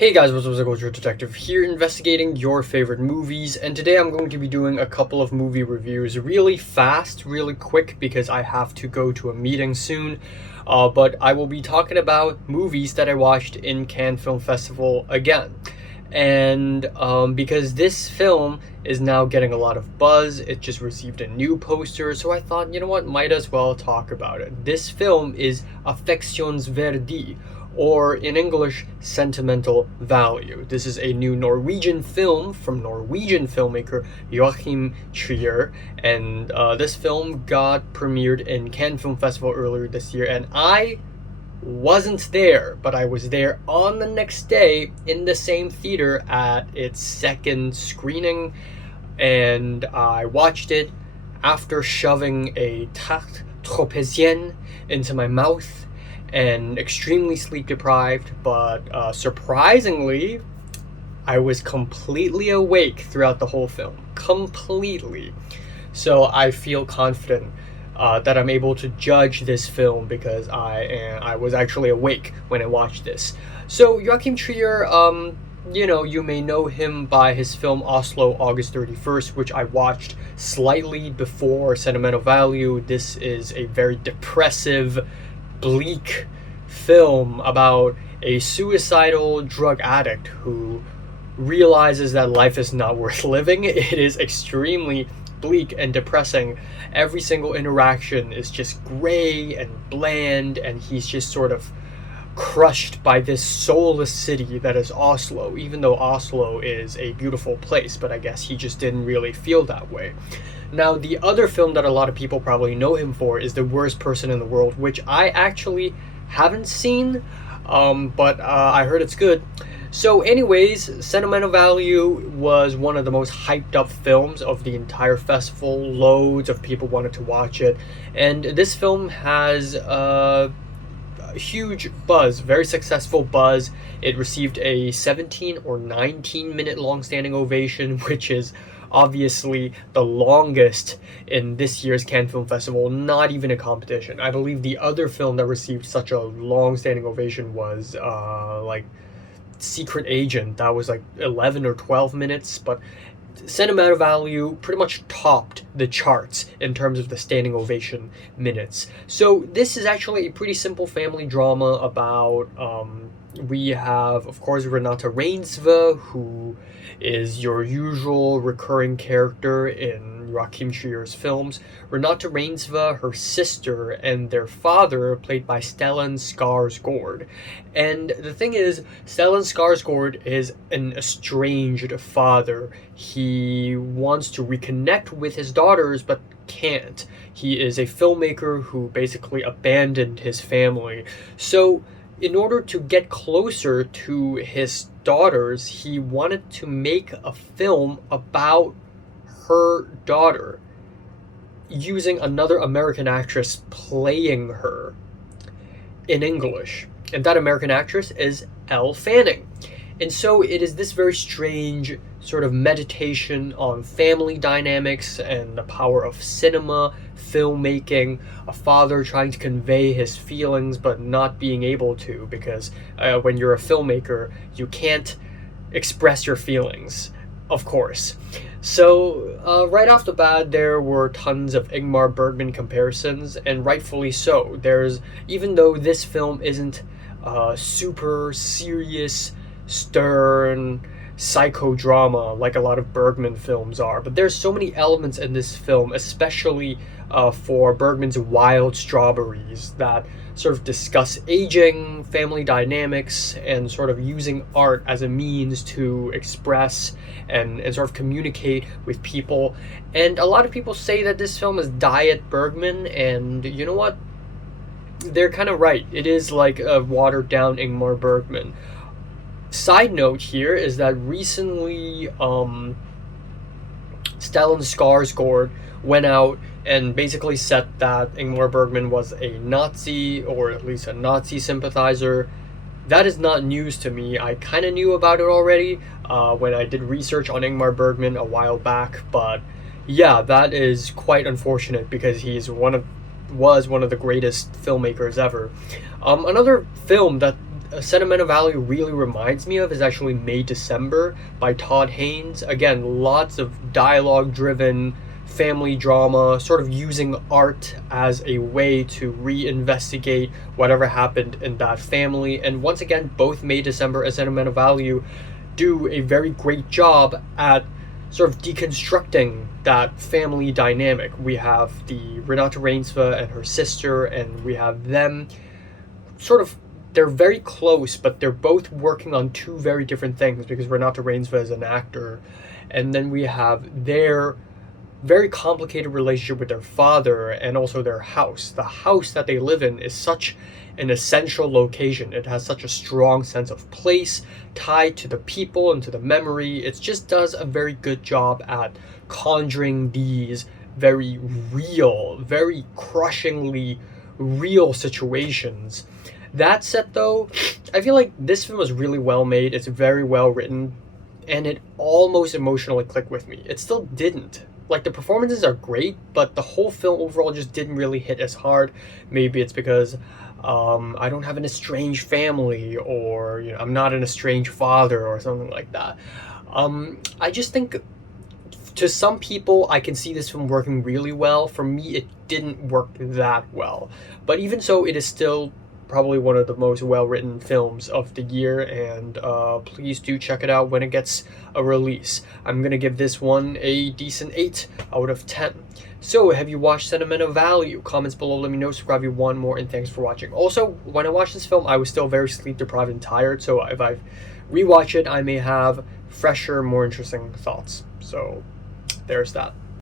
Hey guys, what's up? It's Culture Detective here, investigating your favorite movies, and today I'm going to be doing a couple of movie reviews really fast, really quick, because I have to go to a meeting soon. But I will be talking about movies that I watched in Cannes Film Festival again. And because this film is now getting a lot of buzz, it just received a new poster, so I thought, you know what, might as well talk about it. This film is Affeksjonsverdi, or in English, Sentimental Value. This is a new Norwegian film from Norwegian filmmaker Joachim Trier, and this film got premiered in Cannes Film Festival earlier this year, and I wasn't there, but I was there on the next day in the same theater at its second screening, and I watched it after shoving a tarte tropézienne into my mouth and extremely sleep deprived, but surprisingly, I was completely awake throughout the whole film. Completely. So I feel confident that I'm able to judge this film because I was actually awake when I watched this. So Joachim Trier, you may know him by his film Oslo August 31st, which I watched slightly before Sentimental Value. This is a very depressive, bleak film about a suicidal drug addict who realizes that life is not worth living. It is extremely bleak and depressing. Every single interaction is just gray and bland, and he's just sort of crushed by this soulless city that is Oslo, even though Oslo is a beautiful place, but I guess he just didn't really feel that way. Now, the other film that a lot of people probably know him for is The Worst Person in the World, which I actually haven't seen, but I heard it's good. So anyways, Sentimental Value was one of the most hyped up films of the entire festival. Loads of people wanted to watch it, and this film has a huge buzz, very successful buzz. It received a 17 or 19 minute long standing ovation, which is obviously the longest in this year's Cannes Film Festival, not even a competition. I believe the other film that received such a long standing ovation was like Secret Agent. That was like 11 or 12 minutes, but Sentimental Value pretty much topped the charts in terms of the standing ovation minutes. So this is actually a pretty simple family drama about we have, of course, Renate Reinsve, who is your usual recurring character in Joachim Trier's films. Renate Reinsve, her sister, and their father, played by Stellan Skarsgård. And the thing is, Stellan Skarsgård is an estranged father. He wants to reconnect with his daughters, but can't. He is a filmmaker who basically abandoned his family. So in order to get closer to his daughters, he wanted to make a film about her daughter using another American actress playing her in English. And that American actress is Elle Fanning. And so it is this very strange sort of meditation on family dynamics and the power of cinema, filmmaking, a father trying to convey his feelings but not being able to, because when you're a filmmaker, you can't express your feelings, of course. So right off the bat, there were tons of Ingmar Bergman comparisons, and rightfully so. Even though this film isn't super serious, stern psychodrama like a lot of Bergman films are, but there's so many elements in this film, especially for Bergman's Wild Strawberries, that sort of discuss aging, family dynamics, and sort of using art as a means to express and sort of communicate with people. And a lot of people say that this film is Diet Bergman, and you know what? They're kind of right. It is like a watered down Ingmar Bergman. Side note here is that recently Stellan Skarsgård went out and basically said that Ingmar Bergman was a Nazi, or at least a Nazi sympathizer. That is not news to me. I kind of knew about it already when I did research on Ingmar Bergman a while back, but yeah, that is quite unfortunate because he was one of the greatest filmmakers ever. Another film that Sentimental Value really reminds me of is actually May December by Todd Haynes. Again, lots of dialogue driven family drama, sort of using art as a way to reinvestigate whatever happened in that family. And once again, both May December and Sentimental Value do a very great job at sort of deconstructing that family dynamic. We have the Renate Reinsve and her sister, and we have them sort of, they're very close, but they're both working on two very different things because Renate Reinsve is an actor. And then we have their very complicated relationship with their father and also their house. The house that they live in is such an essential location. It has such a strong sense of place tied to the people and to the memory. It just does a very good job at conjuring these very real, very crushingly real situations. That said, though, I feel like this film was really well made. It's very well written, and it almost emotionally clicked with me. It still didn't. Like, the performances are great, but the whole film overall just didn't really hit as hard. Maybe it's because I don't have an estranged family, or I'm not an estranged father, or something like that. I just think to some people, I can see this film working really well. For me, it didn't work that well. But even so, it is still probably one of the most well-written films of the year, and please do check it out when it gets a release. I'm gonna give this one a decent 8 out of 10. So, have you watched Sentimental Value? Comments below, let me know, subscribe if you want more, and thanks for watching. Also, when I watched this film, I was still very sleep-deprived and tired, so if I rewatch it, I may have fresher, more interesting thoughts. So, there's that.